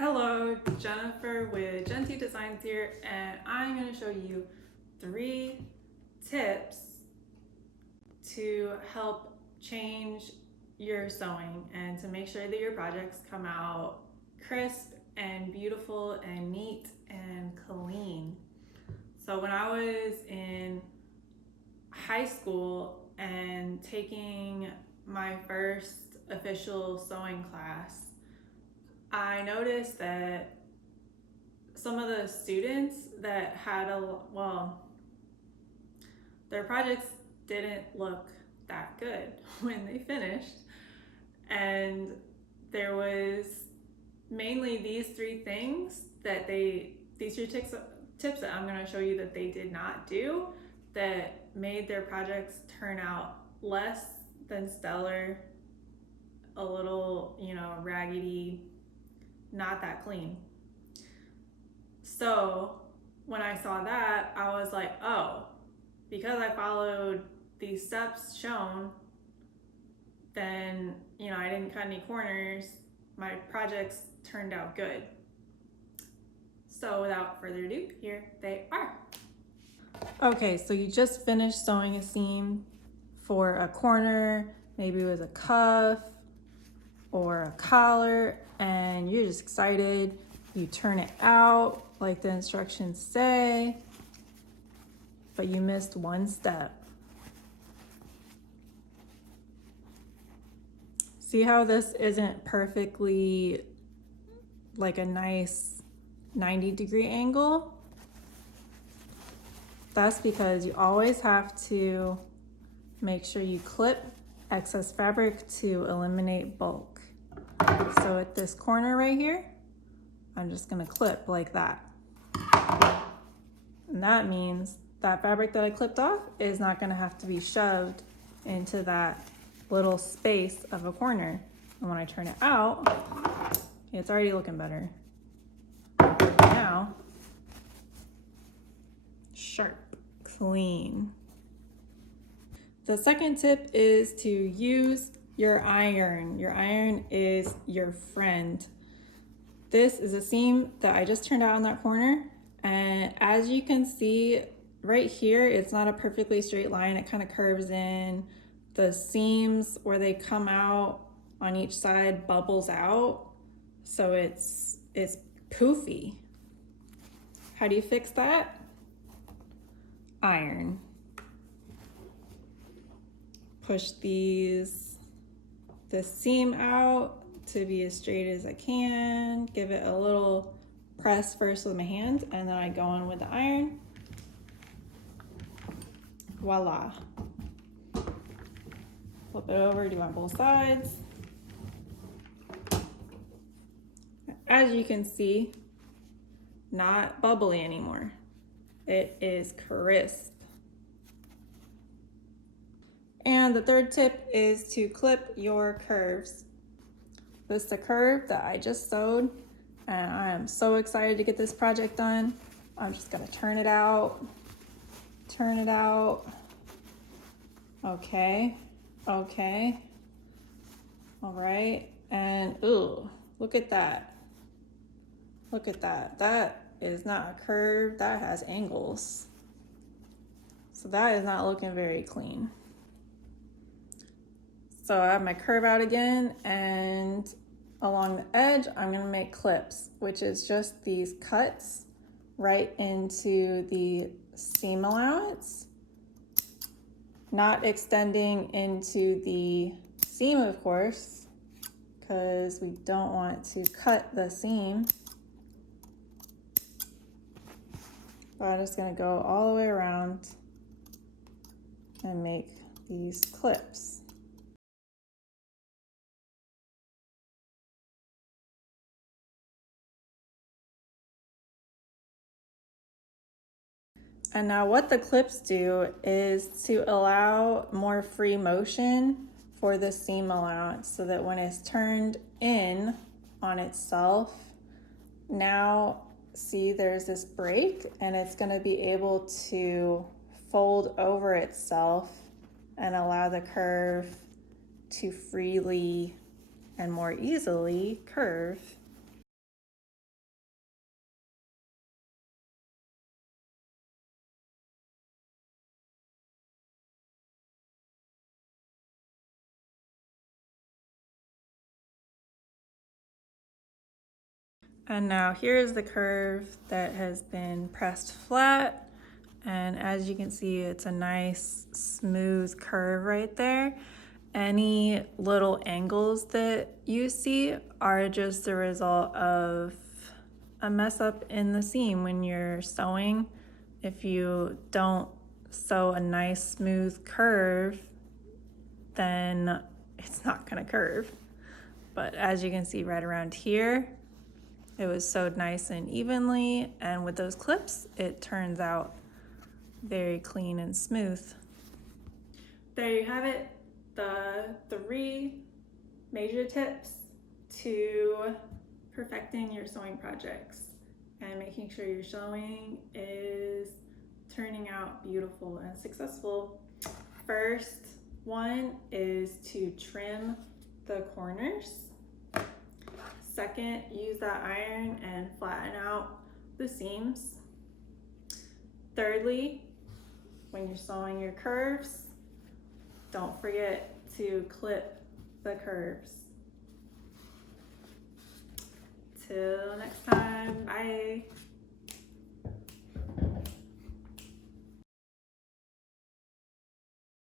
Hello, Jennifer with Genti Designs here, and I'm going to show you 3 tips to help change your sewing and to make sure that your projects come out crisp and beautiful and neat and clean. So when I was in high school and taking my first official sewing class, I noticed that some of the students that had their projects didn't look that good when they finished. And there was mainly these 3 things these 3 tips that I'm going to show you that they did not do that made their projects turn out less than stellar, a little, raggedy, not that clean. So when I saw that, I was like, oh, because I followed these steps shown, then, I didn't cut any corners. My projects turned out good. So without further ado, here they are. Okay, so you just finished sewing a seam for a corner, maybe it was a cuff or a collar, and you're just excited. You turn it out like the instructions say, but you missed one step. See how this isn't perfectly like a nice 90-degree angle? That's because you always have to make sure you clip excess fabric to eliminate bulk. So at this corner right here, I'm just gonna clip like that. And that means that fabric that I clipped off is not gonna have to be shoved into that little space of a corner. And when I turn it out, it's already looking better. Now, sharp, clean. The second tip is to use your iron. Your iron is your friend. This is a seam that I just turned out in that corner. And as you can see right here, it's not a perfectly straight line. It kind of curves in. The seams where they come out on each side bubbles out. So it's poofy. How do you fix that? Iron. Push this seam out to be as straight as I can. Give it a little press first with my hand, and then I go on with the iron. Voila. Flip it over, do on both sides. As you can see, not bubbly anymore. It is crisp. And the third tip is to clip your curves. This is the curve that I just sewed, and I am so excited to get this project done. I'm just gonna turn it out. Okay, all right, and ooh, look at that. That is not a curve, that has angles. So that is not looking very clean. So I have my curve out again, and along the edge, I'm gonna make clips, which is just these cuts right into the seam allowance, not extending into the seam, of course, because we don't want to cut the seam. But I'm just gonna go all the way around and make these clips. And now what the clips do is to allow more free motion for the seam allowance, so that when it's turned in on itself, now see there's this break, and it's going to be able to fold over itself and allow the curve to freely and more easily curve. And now here's the curve that has been pressed flat. And as you can see, it's a nice smooth curve right there. Any little angles that you see are just the result of a mess up in the seam when you're sewing. If you don't sew a nice smooth curve, then it's not gonna curve. But as you can see right around here, it was sewed nice and evenly, and with those clips, it turns out very clean and smooth. There you have it, the 3 major tips to perfecting your sewing projects and making sure your sewing is turning out beautiful and successful. First one is to trim the corners. Second, use that iron and flatten out the seams. Thirdly, when you're sewing your curves, don't forget to clip the curves. Till next time, bye.